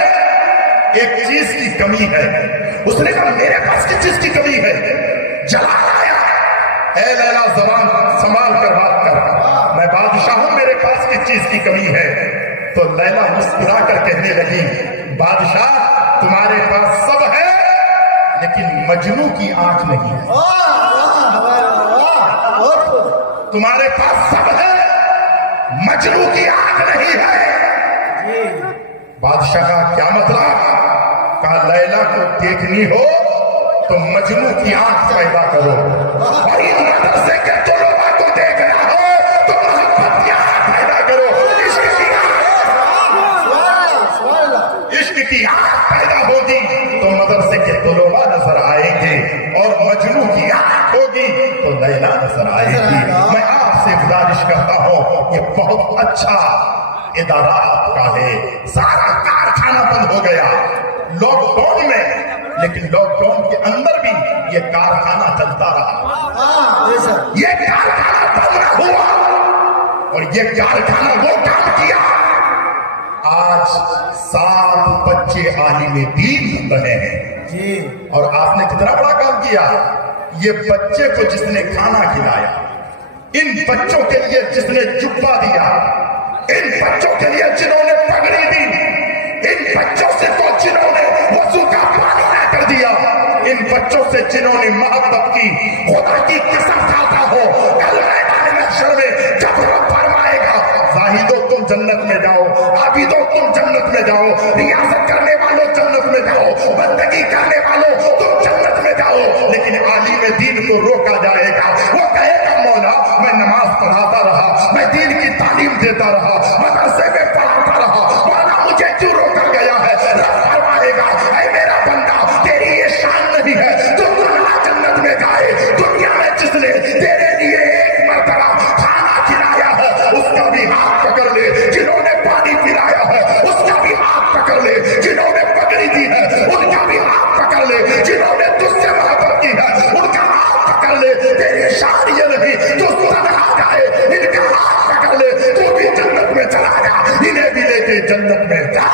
एक चीज की कमी है। उसने कहा मेरे पास किस चीज की कमी है? जला आया। ऐ लैला जबान संभाल कर बात कर, मैं बादशाह हूं, मेरे पास किस चीज की कमी है? तो लैला मुस्कुरा कर कहने लगी, बादशाह तुम्हारे पास सब है, लेकिन मजनू की आंख नहीं है। तुम्हारे पास सब है, मजनू की आंख नहीं है। बादशाह का क्या मतलब? कहा लैला को देखनी हो तो मजनू की आंख पैदा करो, और इन मदरसे के तलबा को देखना हो तो मोहब्बत की आंख पैदा करो। इश्क की आंख पैदा होगी तो मदरसे के तलबा नजर आएंगे, और मजनू की आंख होगी तो लैला नजर आएगी। मैं आपसे गुजारिश करता हूँ, ये बहुत अच्छा इदारा आपका है। सारा कारखाना बंद हो गया लॉकडाउन में, लेकिन लॉकडाउन के अंदर भी ये कारखाना चलता रहा। ये कारखाना बंद न हुआ, और ये कारखाना वो काम किया। आज 7 बच्चे आलिम दीन बन रहे हैं। और आपने कितना बड़ा काम किया? ये बच्चे को जिसने खाना खिलाया, इन बच्चों के लिए जिसने जुब्बा दिया, इन बच्चों के लिए जिन्होंने पगड़ी दी, इन बच्चों से तो जिन्होंने वजू का पानी ना कर दिया, इन बच्चों से जिन्होंने मोहब्बत की, खुदा की कसम खाता हो कल मैदान महशर में जब रब फरमाएगा जाहिदो तुम जन्नत में जाओ, आबिदो तुम जन्नत में जाओ, रियासत करने वालों जन्नत में जाओ, बंदगी करने वालों तुम जन्नत में चले जाओ, लेकिन आलिम दीन को रोका जाएगा। वो कहेगा मौला मैं नमाज पढ़ाता रहा, मैं दीन की तालीम देता रहा, मदरसे में पढ़ाता रहा, मौला मुझे क्यों रोका गया है? रब फरमाएगा ऐ मेरा बंदा तेरी ये शान नहीं है तो दुनिया जन्नत में जाए। दुनिया में जिसने तेरे लिए एक मरतबा खाना खिलाया है उसका भी हाथ पकड़ ले, जिन्होंने पानी पिलाया है उसका भी हाथ पकड़ ले, जिन्होंने पगड़ी दी है उनका भी हाथ पकड़ ले, जिन्होंने तुझसे मोहब्बत की है उनका हाथ पकड़ ले। तेरी शान ये नहीं तो सब आ जाए, इनका हाथ पकड़ ले, तू भी जन्नत में चला जा, इन्हें भी लेके जन्नत में जा।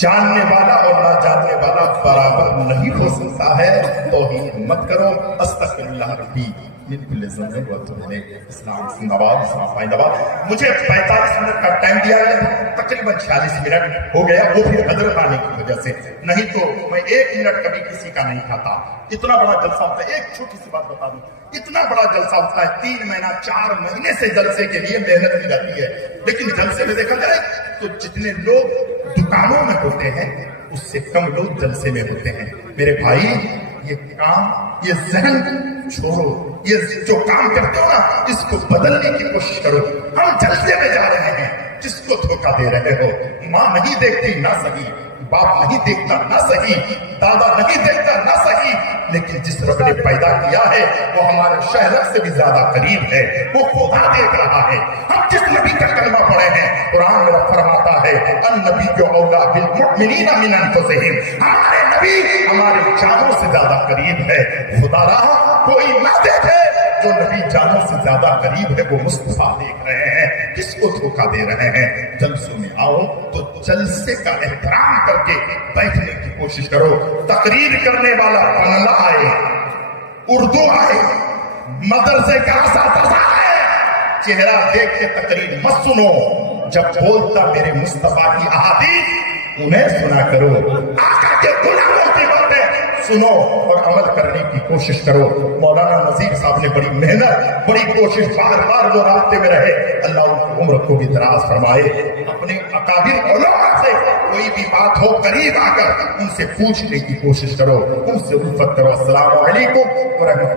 जानने वाला और ना जानने वाला बराबर नहीं हो सकता है। तौहीद मत करो। अस्तगफिरुल्लाह रब्बी मिन कुल्लि ज़ंबिन व अतूबु इलैह। इस्लाम जिंदाबाद, इस्लाम जिंदाबाद। मुझे 45 मिनट का टाइम दिया गया, तकरीबन 46 मिनट हो गया, वो भी हजरत आने की वजह से, नहीं तो मैं 1 मिनट कभी किसी का नहीं खाता। इतना बड़ा जलसा होता है। एक छोटी सी बात बता दूं, इतना बड़ा जलसा होता है, 3 महीना 4 महीने से जलसे के लिए मेहनत की जाती है, लेकिन जलसे में देखा जाए तो जितने लोग दुकानों में होते हैं उससे कम लोग जलसे में होते हैं। मेरे भाई ये काम, ये जहन छोड़ो, ये जो काम करते हो ना इसको बदलने की कोशिश करो। हम जलसे में जा रहे हैं, जिसको धोखा दे रहे हो। माँ नहीं देखती ना सही, बाप नहीं देखता ना सही, दादा नहीं देखता ना सही, लेकिन जिस रब ने पैदा किया है वो हमारे शहर से भी ज्यादा करीब है, वो खुदा देख रहा है। हम जिस नबी का कलमा पढ़े हैं कुरान में फरमाता है अन नबी जो औला बिल मुमिनीना मिन अनफुसिहिम, हमारे नबी हमारे जानों से ज्यादा करीब है। खुदा रहा कोई ना देखे, जो नबी जानों से ज्यादा करीब है वो मुस्तफा देख रहे हैं। किसको धोखा दे रहे हैं? जलसों में आओ तो जलसे का एहतराम करके बैठने की कोशिश करो। तकरीर करने वाला बंगला आए, उर्दू आए, मदरसे का असातिज़ा आए, चेहरा देख के तकरीर मत सुनो। जब बोलता मेरे मुस्तफा की अहादीस उन्हें सुना करो, आका के गुलामों की बातें सुनो और अमल करने की कोशिश करो। मौलाना नजीर साहब ने बड़ी मेहनत, बड़ी कोशिश, बार बार वो रास्ते में रहे। अल्लाह उनकी उम्र को भी दराज फरमाए। अपने अकाबिर उलमा से कोई भी बात हो करीब आकर उनसे पूछने की कोशिश करो, उनसे उल्फत करो। अस्सलाम वालेकुम व रहमतुल्लाह।